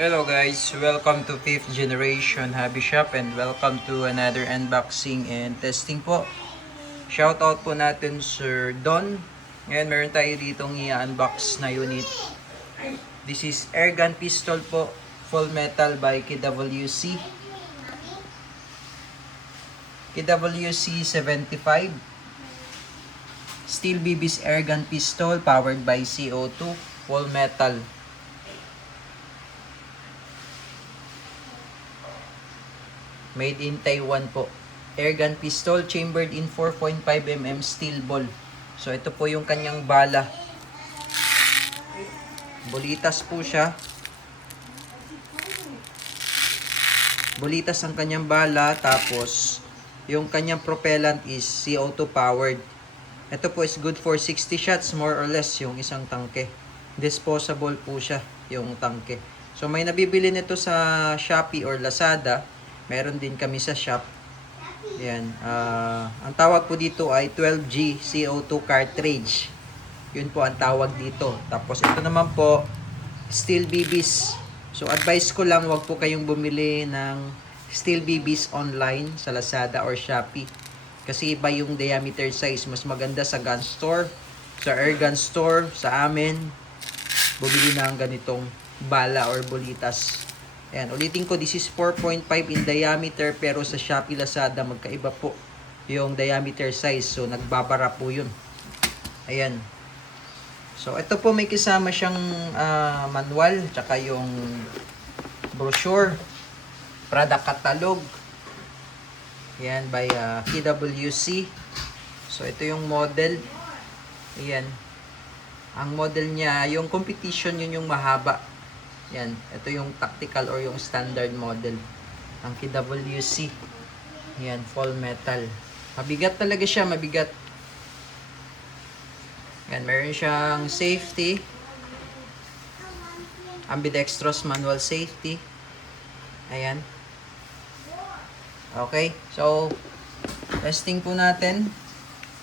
Hello guys, welcome to 5th Generation Hobby Shop and welcome to another unboxing and testing po. Shoutout po natin Sir Don. Ngayon meron tayo ditong i-unbox na unit. This is airgun pistol po, full metal by KWC. KWC 75. Steel BB's airgun pistol powered by CO2, full metal. Made in Taiwan po. Airgun pistol chambered in 4.5mm steel ball. So ito po yung kanyang bala. Bulitas po siya. Bulitas ang kanyang bala. Tapos yung kanyang propellant is CO2 powered. Ito po is good for 60 shots more or less yung isang tangke. Disposable po siya yung tangke. So may nabibili nito sa Shopee or Lazada. Meron din kami sa shop. Yan. Ang tawag po dito ay 12G CO2 cartridge. Yun po ang tawag dito. Tapos ito naman po, steel BBs. So advice ko lang, wag po kayong bumili ng steel BBs online sa Lazada or Shopee. Kasi iba yung diameter size. Mas maganda sa gun store, sa air gun store, sa amin. Bumili na ang ganitong bala or bulitas. Ayan, ulitin ko, this is 4.5 in diameter pero sa Shopee, Lazada, magkaiba po yung diameter size. So, nagbabara po yun. Ayan. So, ito po may kasama siyang manual, tsaka yung brochure, product catalog. Ayan, by KWC. So, ito yung model. Ayan. Ang model niya, yung competition yun yung mahaba. Yan, ito yung tactical or yung standard model ng KWC. Yan, full metal. Mabigat talaga siya, mabigat. Yan, meron siyang safety. Ambidextrous manual safety. Ayan. Okay, so testing po natin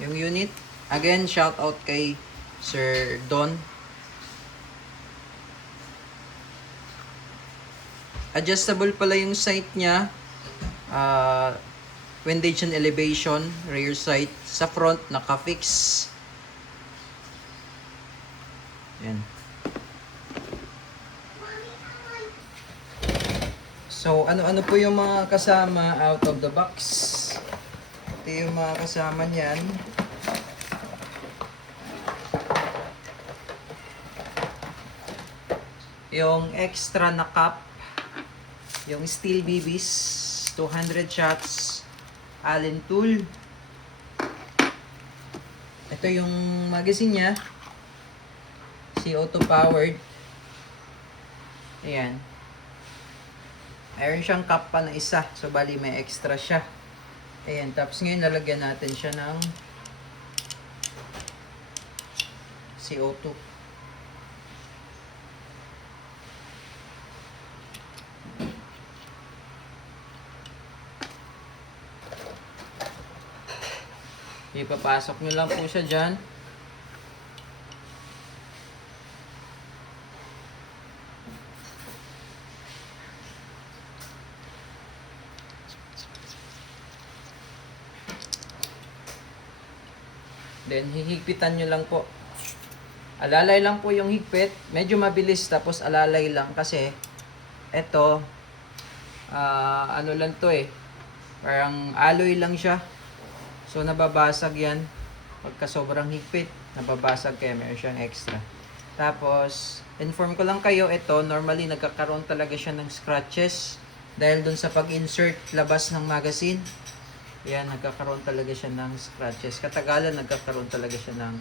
yung unit. Again, shout out kay Sir Don. Adjustable pala yung sight niya. Windage and elevation, rear sight. Sa front, naka-fix. Yan. So, ano-ano po yung mga kasama out of the box? Ito yung mga kasama niyan. Yung extra na cap. Yung steel BBs, 200 shots, Allen tool. Ito yung magazine niya, CO2 powered. Ayan. Mayroon siyang cap pa na isa, so bali may extra siya. Ayan, tapos ngayon lalagyan natin siya ng CO2. Ipapasok nyo lang po siya dyan. Then, hihigpitan nyo lang po. Alalay lang po yung higpit. Medyo mabilis, tapos alalay lang kasi eto, ano lang to eh. Parang alloy lang siya. So, nababasag yan. Pagka sobrang higpit, nababasag kaya meron siyang extra. Tapos, inform ko lang kayo, ito, normally nagkakaroon talaga siya ng scratches. Dahil dun sa pag-insert labas ng magazine. Yan, nagkakaroon talaga siya ng scratches. Katagalan, nagkakaroon talaga siya ng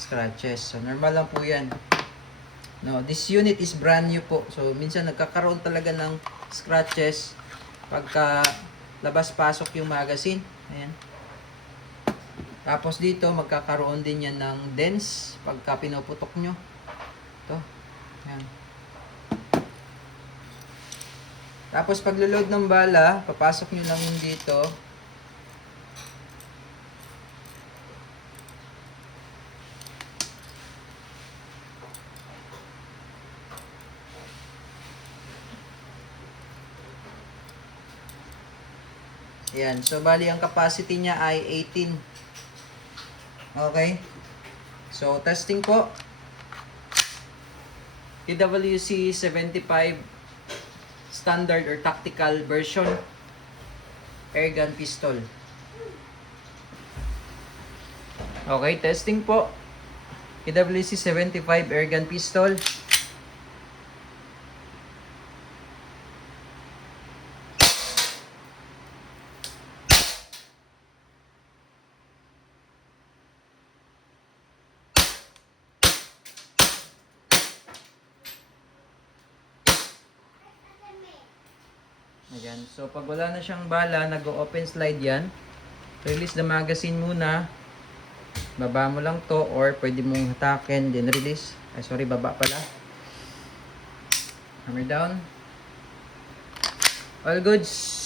scratches. So, normal lang po yan. No, this unit is brand new po. So, minsan nagkakaroon talaga ng scratches pagka labas-pasok yung magazine. Ayan. Tapos dito, magkakaroon din yan ng dents pagka pinuputok nyo. Ito. Ayan. Tapos pag-load ng bala, papasok nyo lang yung dito. Ayan. So, bali ang capacity niya ay 18. Okay. So, testing po. PWC 75 standard or tactical version airgun pistol. Okay, testing po. PWC 75 airgun pistol. Ayan. So, pag wala na siyang bala, nag-open slide yan. Release the magazine muna. Baba mo lang to or pwede mong hatakin, then release. Ay, sorry, baba pala. Hammer down. All goods.